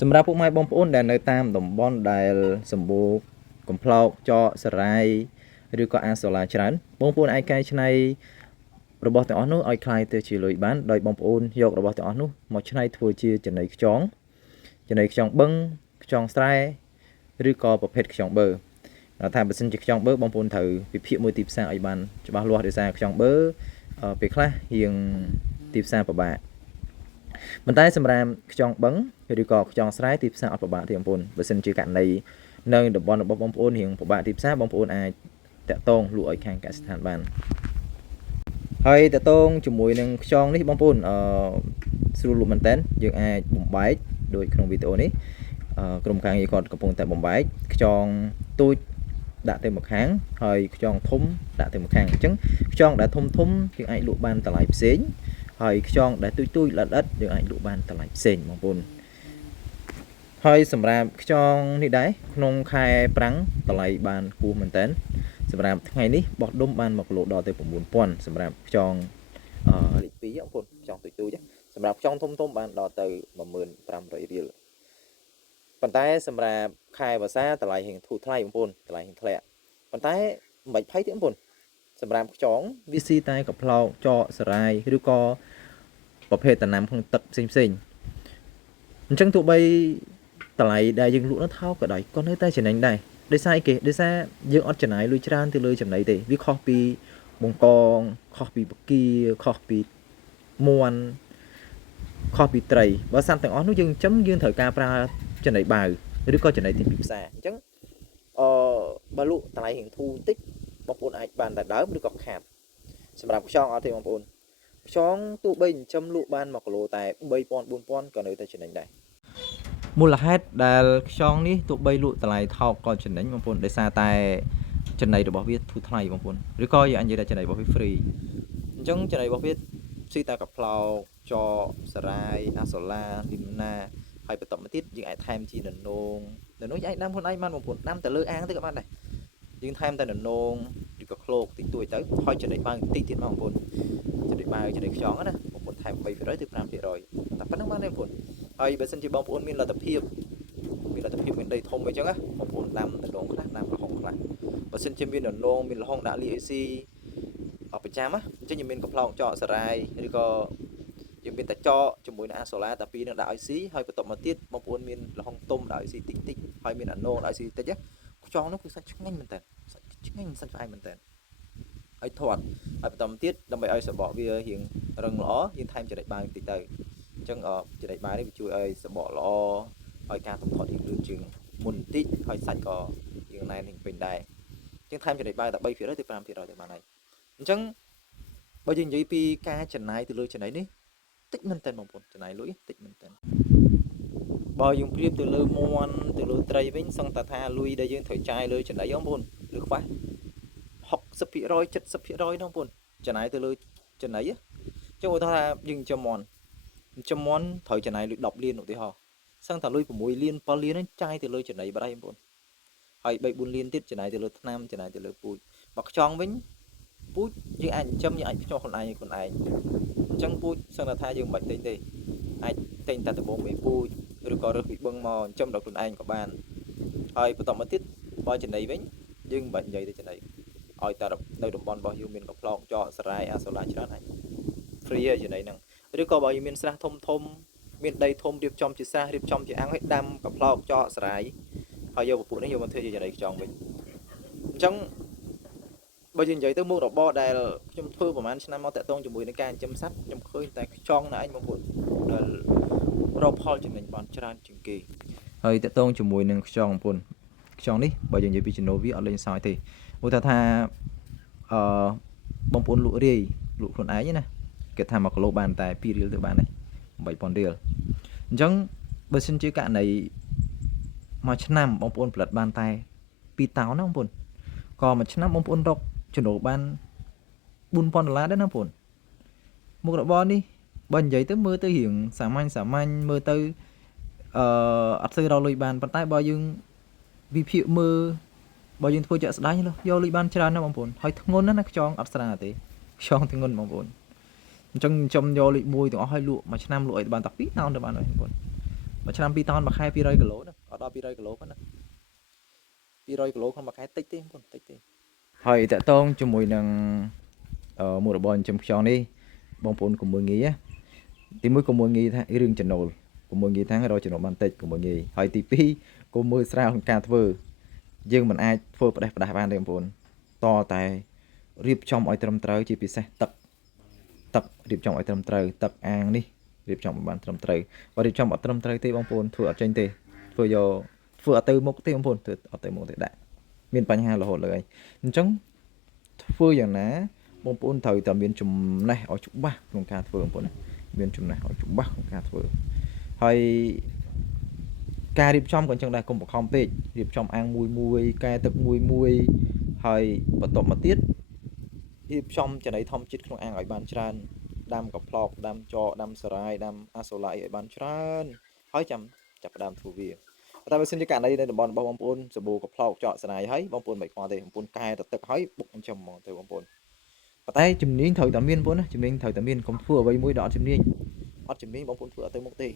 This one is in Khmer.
សម្រាប់ពុកម៉ែបងប្អូនដែលនៅតាមតំបន់ដែលសម្បូរកំប្លោកចកសារាយឬក៏អាសូឡាច្រើនបងប្អូនអាចកែច្នៃរបស់ទាំងអស់នោះឲ្យคล้ายទៅជាលុយបានដោយបងប្អូនយករបស់ទាំងអស់នោះមកច្នៃធ្វើជាចំណីខ្យងបឹងខ្យងស្រែឬក៏ប្រភេទខ្យងបឺថាបើសិនជាខ្យងបឺបងប្អូនត្រូវវិភាគមួយទីផ្សារឲ្យបានច្បាស់លាស់ដោយសារខ្យងបឺពេលខ្លះរៀងទីផ្សារពិបាកប៉ុន្តែសម្រាប់ខ្យងបឹងឬក៏ខ្យងស្រែទីផ្សារអត់ពិបាកទេបងប្អូនបើសិនជាករណីនៅតំបន់របស់បងប្អូនរៀងពិបាកទីផ្សារបងប្អូនអាចតាក់ទងលក់ឲ្យខាងកសិដ្ឋានបានហើយតាក់ទងជាមួយនឹងខ្យងនេះបងប្អូនស្រួលលក់មែនតើយើងអាចបំបែកដូចក្នុងវីដេអូនេះក្រុមការងារគាត់កំពុងតែបំបែកខ្យងទូចដាក់ទៅម្ខាងហើយខ្យងធំដាក់ទៅម្ខាងអញ្ចឹងខ្យងដែលធំយើងអាចលក់បានតម្លៃផ្សេងហើយខ្យងដែលទូចល្អិតយើងអាចលក់បានតម្លៃផ្សេងបងប្អូនហើយសម្រាប់ខ្យងនេះដែរក្នុងខែប្រាំងតម្លៃបានគួរមែនតើសម្រាប់ថ្ងៃនេះបោះដុំបាន1គីឡូដល់ទៅ 9000 សម្រាប់ខ្យងលេខ2បងប្អូនខ្យងទូចសម្រាប់ខ្យងធំបានដល់ទៅ 1,500 រៀលប៉ុន្តែសម្រាប់ខែវស្សាតម្លៃហៀងធូរថ្លៃបងប្អូនតម្លៃហៀងធ្លាក់ប៉ុន្តែមិនបាច់ភ័យទេបងប្អូនសម្រាប់ខ្យងវាស៊ីតែកំប្លោកចកសារាយឬក៏ប្រភេទដំណាំក្នុងទឹកផ្សេងអញ្ចឹងទោះបីតម្លៃដែលយើងលក់នោះថោកក៏ដោយក៏នៅតែចំណេញដែរដោយសារអីគេដោយសារយើងអត់ចំណាយលុយច្រើនទៅលើចំណីទេវាខុសពីបង្កងខុសពីបកាខុសពីមួនខុសពីត្រីបើសត្វទាំងអស់នោះយើងចិញ្ចឹមយើងត្រូវការប្រើចំណីបាវឬក៏ចំណីទីពីផ្សារអញ្ចឹងបើលក់តម្លៃរៀងធូរបន្តិចបងប្អូនអាចបានតែដើមឬក៏ខាតសម្រាប់ខ្យងអត់ទេបងប្អូនខ្យងទោះបីចិញ្ចឹមលក់បាន1គីឡូតែ 3000 4000 ក៏នៅតែចំណេញដែរមូលហេតុដែលខ្យងនេះទោះបីលក់តម្លៃថោកក៏ចំណេញបងប្អូនដោយសារតែចំណីរបស់វាធូរថ្លៃបងប្អូនឬក៏យើងអាចនិយាយថាចំណីរបស់វា free អញ្ចឹងចំណីរបស់វាស៊ីតែកំប្លោកចកសារាយអាសូឡាលីមណាហើយបន្តមកទៀតយើងអាចថែមជាននងយើងអាចដាំខ្លួនឯងបានបងប្អូនដាំទៅលើអាងទៅក៏បានដែរយើងថែមតែននងឬក៏ឃ្លោកតិចតួចទៅហើយចំណីបាវតិចទៀតមកបងប្អូនចំណីបាវចំណីខ្យងណាបងប្អូនថែម 3% ទៅ 5% តែប៉ុណ្្នឹងបានទេបងប្អូនហើយបើសិនជាបងប្អូនមានលទ្ធភាពមានដីធំអីចឹងណាបងប្អូនដាំននងខ្លះដាំលហុងខ្លះបើសិនជាមានននងមានលហុងដាក់លីអេស៊ីប្រចាំណាអញ្ចឹងយើងមានកំប្លោកចកសារាយឬក៏យើងមានតែចកជាមួយនឹងអាសូឡាតែពីរនឹងដាក់ឲ្យស៊ីហើយបន្ទាប់មកទៀតបងប្អូនមានលហុងទុំដាក់ឲ្យស៊ីតិចហើយមានអាណូដាក់ឲ្យស៊ីតិចខ្យងនោះគឺសាច់ឆ្ងាញ់មែនតើសាច់ឆ្ងាញ់សាច់ផ្អែមមែនតើហើយធាត់ហើយបន្តមកទៀតដើម្បីឲ្យសបកវារៀងរឹងល្អយើងថែមចំណីបាវបន្តិចទៅអញ្ចឹងចំណីបាវនេះវាជួយឲ្យសបកល្អឲ្យការទំធាត់រៀងលឿនជាងមុនបន្តិចហើយសាច់ក៏យើងណែនពេញដែរអញ្ចឹងថែមចំណីបាវតែ 3% ទៅ 5% ទៅបានហើយអញ្ចឹងបើយើងនិយាយពីការចំណាយទៅលើចំណីនេះតិចមែនតើបងប្អូនចំណាយលុយតិចមែនតើបើយើងប្រៀបទៅលើមាន់ទៅលើត្រីវិញសង្កត់ថាលុយដែលយើងត្រូវចាយលើចំណីបងប្អូនឬខ្វះ 60% 70% បងប្អូនចំណាយទៅលើចំណីអញ្ចឹងឧទាហរណ៍ថាយើងចំមាន់ត្រូវចំណាយលុយ10លានឧទាហរណ៍សឹងថាលុយ6លាន7លានហ្នឹងចាយទៅលើចំណីបាត់ហើយបងប្អូនហើយ3 4លានទៀតចំណាយទៅលើថ្នាំចំណាយទៅលើពូជបើខ្យងវិញពូជយើងអាចចិញ្ចឹមយើងអាចភ្ញាក់ខ្លួនឯងអញ្ចឹងពូជសឹងថាយើងមិនបាច់ទិញទេអាចទិញតែដំបូងមេពូជឬក៏រើសពីបឹងមកចិញ្ចឹមដល់ខ្លួនឯងក៏បានហើយបន្តមកទៀតបើចំណីវិញយើងមិនបាច់និយាយទៅចំណីឲ្យតែនៅតំបន់របស់យើងមានកំប្លោកចកសារាយអាសូឡាច្រើនហើយ free ហើយចំណីហ្នឹងឬក៏បើយើងមានស្រះធំមានដីធំរៀបចំជាស្រះរៀបចំជាអាំងឲ្យដាំកំប្លោកចកសារាយហើយយកពពួកនេះយកមកធ្វើជាចំណីខ្យងវិញអញ្ចឹងបើយើងនិយាយទៅមុខរបរដែលខ្ញុំធ្វើប្រហែលឆ្នាំមកតាក់ទងជាមួយនឹងការចិញ្ចឹមសត្វខ្ញុំឃើញតែខ្យងណាឯងបងប្អូនដែលរកផលចំណេញបានច្រើនជាងគេហើយតាក់ទងជាមួយនឹងខ្យងបងប្អូនខ្យងនេះបើយើងនិយាយពីចំណូលវាអត់លេងសើចទេឧទាហរណ៍ថាបងប្អូនលក់រាយលក់ខ្លួនឯងណាគេថា1គីឡូបានតែ2រៀលទៅបានហើយ 8000 រៀលអញ្ចឹងបើសិនជាករណីមួយឆ្នាំបងប្អូនផលិតបានតែ2តោនណាបងប្អូនក៏មួយឆ្នាំបងប្អូនរកចំណូលបាន $4000 ដែរណាបងប្អូនមុខរបរនេះបើនិយាយទៅមើលទៅរៀងសាមញ្ញមើលទៅអត់ស្អីរកលុយបានប៉ុន្តែបើយើងវិភាគមើលបើយើងធ្វើជាក់ស្ដែងយកលុយបានច្រើនណាបងប្អូនហើយធ្ងន់ណាខ្យងអត់ស្រាទេខ្យងធ្ងន់បងប្អូនអញ្ចឹងចំយកលុយមួយទាំងអស់ឲ្យលក់មួយឆ្នាំលក់ឲ្យបានតែ2តោនទៅបានហើយបងប្អូន មួយឆ្នាំ2តោនមួយខែ200គីឡូណាអត់ដល់200គីឡូប៉ុណ្ណា200គីឡូក្នុងមួយខែតិចទេបងប្អូនតិចទេហើយតកតងជាមួយនឹងមុខរបរចិញ្ចឹមខ្យងនេះបងប្អូនកុំមើលងាយទី1កុំមើលងាយថារឿងចំណូលកុំមើលងាយថារកចំណូលបានតិចកុំមើលងាយហើយទី2កុំមើលស្រាលក្នុងការធ្វើយើងមិនអាចធ្វើផ្ដេសផ្ដាស់បានទេបងប្អូនតតែរៀបចំឲ្យត្រឹមត្រូវជាពិសេសទឹករៀបចំឲ្យត្រឹមត្រូវទឹកអាងនេះរៀបចំឲ្យបានត្រឹមត្រូវបើរៀបចំអត់ត្រឹមត្រូវទេបងប្អូនធ្វើអត់ចេញទេធ្វើអត់ទៅមុខទេបងប្អូនធ្វើអត់ទៅមុខទេដាក់មានបញ្ហារហូតឡើយអញ្ចឹងធ្វើយ៉ាងណាបងប្អូនត្រូវតែមានចំណេះឲ្យច្បាស់ក្នុងការធ្វើបងប្អូនមានចំណេះឲ្យច្បាស់ក្នុងការធ្វើហើយការរៀបចំក៏អញ្ចឹងដែរកុំបខំពេករៀបចំអាងមួយកែទឹកមួយហើយបន្ទាប់មកទៀតរៀបចំចំណីធម្មជាតិក្នុងអាងឲ្យបានច្រើនដាំកំប្លោកដាំចកដាំសារាយដាំអាសូឡាអីឲ្យបានច្រើនហើយចាំចាប់ផ្ដើមធ្វើវាតែបើសិនជាករណីនៅតំបន់របស់បងប្អូនសាប៊ូកំប្លោកចកសារាយហើយបងប្អូនមិនខ្វល់ទេបងប្អូនកែទៅទឹកហើយបុកចិញ្ចឹមហ្មងទៅបងប្អូនប៉ុន្តែជំនាញត្រូវតែមានបងប្អូនណាជំនាញត្រូវតែមានកុំធ្វើអ្វីមួយដែលអត់ជំនាញបងប្អូនធ្វើអត់ទៅមុខទេ